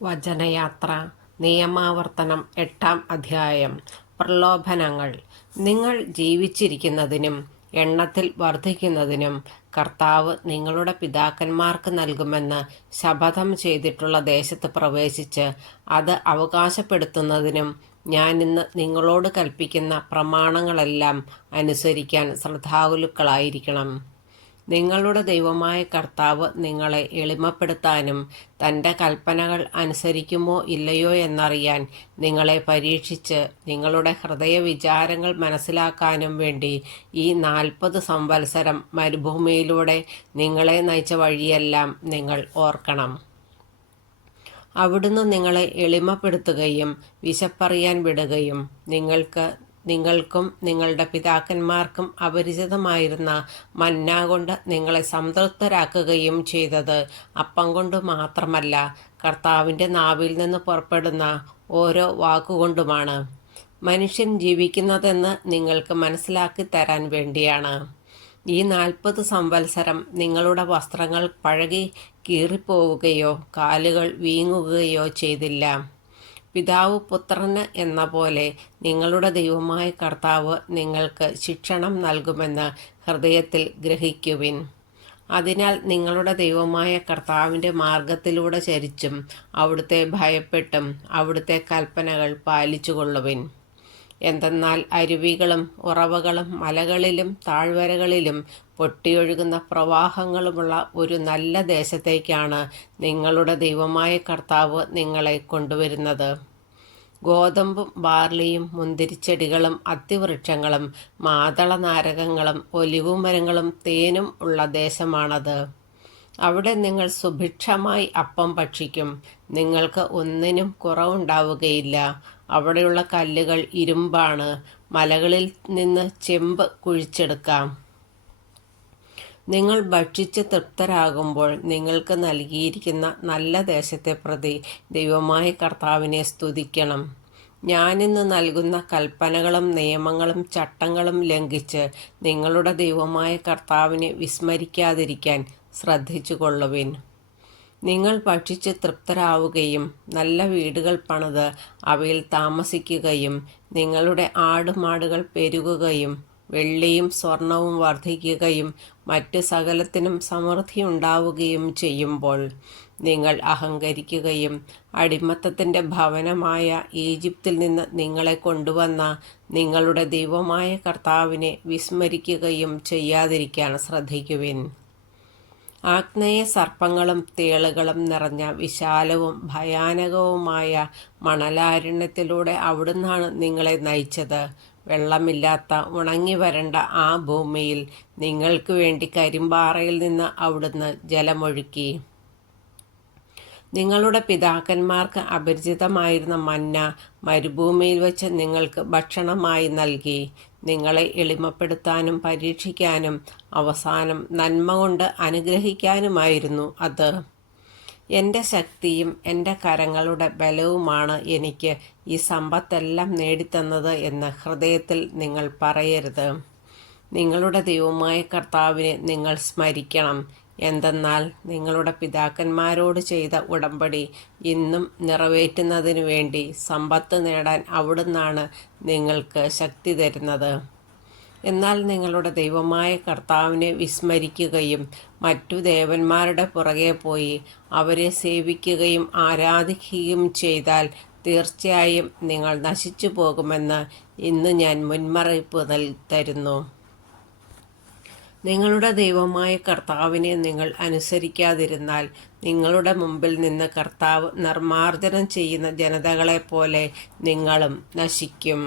വചനയാത്ര നിയമാവർത്തനം 8-ാം അധ്യായം. പ്രലോഭനങ്ങൾ. നിങ്ങൾ ജീവിച്ചിരിക്കുന്നതിനും എണ്ണത്തിൽ വർദ്ധിക്കുന്നതിനും കർത്താവ് നിങ്ങളുടെ പിതാക്കന്മാർക്ക് നൽകുമെന്ന് ശപഥം ചെയ്തിട്ടുള്ള ദേശത്ത് പ്രവേശിച്ച് അത് അവകാശപ്പെടുത്തുന്നതിനും ഞാനിന്ന് നിങ്ങളോട് കൽപ്പിക്കുന്ന പ്രമാണങ്ങളെല്ലാം അനുസരിക്കാൻ ശ്രദ്ധാലുക്കളായിരിക്കണം. നിങ്ങളുടെ ദൈവമായ കർത്താവ് നിങ്ങളെ എളിമപ്പെടുത്താനും തൻ്റെ കൽപ്പനകൾ അനുസരിക്കുമോ ഇല്ലയോ എന്നറിയാൻ നിങ്ങളെ പരീക്ഷിച്ച് നിങ്ങളുടെ ഹൃദയവിചാരങ്ങൾ മനസ്സിലാക്കാനും വേണ്ടി ഈ 40 സംവത്സരം മരുഭൂമിയിലൂടെ നിങ്ങളെ നയിച്ച വഴിയെല്ലാം നിങ്ങൾ ഓർക്കണം. അവിടുന്ന് നിങ്ങളെ എളിമപ്പെടുത്തുകയും വിശപ്പറിയാൻ വിടുകയും നിങ്ങൾക്കും നിങ്ങളുടെ പിതാക്കന്മാർക്കും അപരിചിതമായിരുന്ന മന്ന കൊണ്ട് നിങ്ങളെ സംതൃപ്തരാക്കുകയും ചെയ്തത് അപ്പം കൊണ്ട് മാത്രമല്ല, കർത്താവിൻ്റെ നാവിൽ നിന്ന് പുറപ്പെടുന്ന ഓരോ വാക്കുകൊണ്ടുമാണ്. മനുഷ്യൻ ജീവിക്കുന്നതെന്ന് നിങ്ങൾക്ക് മനസ്സിലാക്കി തരാൻ വേണ്ടിയാണ്. ഈ 40 സംവത്സരം നിങ്ങളുടെ വസ്ത്രങ്ങൾ പഴകി കീറിപ്പോവുകയോ കാലുകൾ വീങ്ങുകയോ ചെയ്തില്ല. പിതാവ് പുത്രന് എന്ന പോലെ നിങ്ങളുടെ ദൈവമായ കർത്താവ് നിങ്ങൾക്ക് ശിക്ഷണം നൽകുമെന്ന് ഹൃദയത്തിൽ ഗ്രഹിക്കുവിൻ. അതിനാൽ നിങ്ങളുടെ ദൈവമായ കർത്താവിൻ്റെ മാർഗത്തിലൂടെ ചരിച്ചും അവിടുത്തെ ഭയപ്പെട്ടും അവിടുത്തെ കൽപ്പനകൾ പാലിച്ചുകൊള്ളുവിൻ. എന്തെന്നാൽ അരുവികളും ഉറവകളും മലകളിലും താഴ്വരകളിലും പൊട്ടിയൊഴുകുന്ന പ്രവാഹങ്ങളുമുള്ള ഒരു നല്ല ദേശത്തേക്കാണ് നിങ്ങളുടെ ദൈവമായ കർത്താവ് നിങ്ങളെ കൊണ്ടുവരുന്നത്. ഗോതമ്പും ബാർലിയും മുന്തിരിച്ചെടികളും അത്തിവൃക്ഷങ്ങളും മാതള നാരകങ്ങളും ഒലിവുമരങ്ങളും തേനും ഉള്ള ദേശമാണത്. അവിടെ നിങ്ങൾ സുഭിക്ഷമായി അപ്പം ഭക്ഷിക്കും. നിങ്ങൾക്ക് ഒന്നിനും കുറവുണ്ടാവുകയില്ല. അവിടെയുള്ള കല്ലുകൾ ഇരുമ്പാണ്. മലകളിൽ നിന്ന് ചെമ്പ് കുഴിച്ചെടുക്കാം. നിങ്ങൾ ഭക്ഷിച്ച് തൃപ്തരാകുമ്പോൾ നിങ്ങൾക്ക് നൽകിയിരിക്കുന്ന നല്ല ദേശത്തെ പ്രതി ദൈവമായ കർത്താവിനെ സ്തുതിക്കണം. ഞാനിന്ന് നൽകുന്ന കൽപ്പനകളും നിയമങ്ങളും ചട്ടങ്ങളും ലംഘിച്ച് നിങ്ങളുടെ ദൈവമായ കർത്താവിനെ വിസ്മരിക്കാതിരിക്കാൻ ശ്രദ്ധിച്ചുകൊള്ളുവിൻ. നിങ്ങൾ ഭക്ഷിച്ച് തൃപ്തരാവുകയും നല്ല വീടുകൾ പണിത് അവയിൽ താമസിക്കുകയും നിങ്ങളുടെ ആടുമാടുകൾ പെരുകുകയും വെള്ളിയും സ്വർണവും വർദ്ധിക്കുകയും മറ്റ് സകലത്തിനും സമൃദ്ധിയുണ്ടാവുകയും ചെയ്യുമ്പോൾ നിങ്ങൾ അഹങ്കരിക്കുകയും അടിമത്തത്തിൻ്റെ ഭവനമായ ഈജിപ്തിൽ നിന്ന് നിങ്ങളെ കൊണ്ടുവന്ന നിങ്ങളുടെ ദൈവമായ കർത്താവിനെ വിസ്മരിക്കുകയും ചെയ്യാതിരിക്കാൻ ശ്രദ്ധിക്കുവിൻ. ആഗ്നേയ സർപ്പങ്ങളും തേളുകളും നിറഞ്ഞ വിശാലവും ഭയാനകവുമായ മണലാരണ്യത്തിലൂടെ അവിടുന്നാണ് നിങ്ങളെ നയിച്ചത്. വെള്ളമില്ലാത്ത ഉണങ്ങി വരണ്ട ആ ഭൂമിയിൽ നിങ്ങൾക്ക് വേണ്ടി കരിമ്പാറയിൽ നിന്ന് അവിടുന്ന് ജലമൊഴുക്കി. നിങ്ങളുടെ പിതാക്കന്മാർക്ക് അപരിചിതമായിരുന്ന മന്ന മരുഭൂമിയിൽ വെച്ച് നിങ്ങൾക്ക് ഭക്ഷണമായി നൽകി. നിങ്ങളെ എളിമപ്പെടുത്താനും പരീക്ഷിക്കാനും അവസാനം നന്മ കൊണ്ട് അനുഗ്രഹിക്കാനുമായിരുന്നു അത്. എൻ്റെ ശക്തിയും എൻ്റെ കരങ്ങളുടെ ബലവുമാണ് എനിക്ക് ഈ സമ്പത്തെല്ലാം നേടിത്തന്നത് എന്ന് ഹൃദയത്തിൽ നിങ്ങൾ പറയരുത്. നിങ്ങളുടെ ദൈവമായ കർത്താവിനെ നിങ്ങൾ സ്മരിക്കണം. എന്തെന്നാൽ നിങ്ങളുടെ പിതാക്കന്മാരോട് ചെയ്ത ഉടമ്പടി ഇന്നും നിറവേറ്റുന്നതിനു വേണ്ടി സമ്പത്ത് നേടാൻ അവിടുന്നാണ് നിങ്ങൾക്ക് ശക്തി തരുന്നത്. എന്നാൽ നിങ്ങളുടെ ദൈവമായ കർത്താവിനെ വിസ്മരിക്കുകയും മറ്റു ദേവന്മാരുടെ പുറകെ പോയി അവരെ സേവിക്കുകയും ആരാധിക്കുകയും ചെയ്താൽ തീർച്ചയായും നിങ്ങൾ നശിച്ചു പോകുമെന്ന് ഇന്ന് ഞാൻ മുന്നറിയിപ്പ് തരുന്നു. നിങ്ങളുടെ ദൈവമായ കർത്താവിനെ നിങ്ങൾ അനുസരിക്കാതിരുന്നാൽ നിങ്ങളുടെ മുമ്പിൽ നിന്ന് കർത്താവ് നിർമ്മാർജ്ജനം ചെയ്യുന്ന ജനതകളെപ്പോലെ നിങ്ങളും നശിക്കും.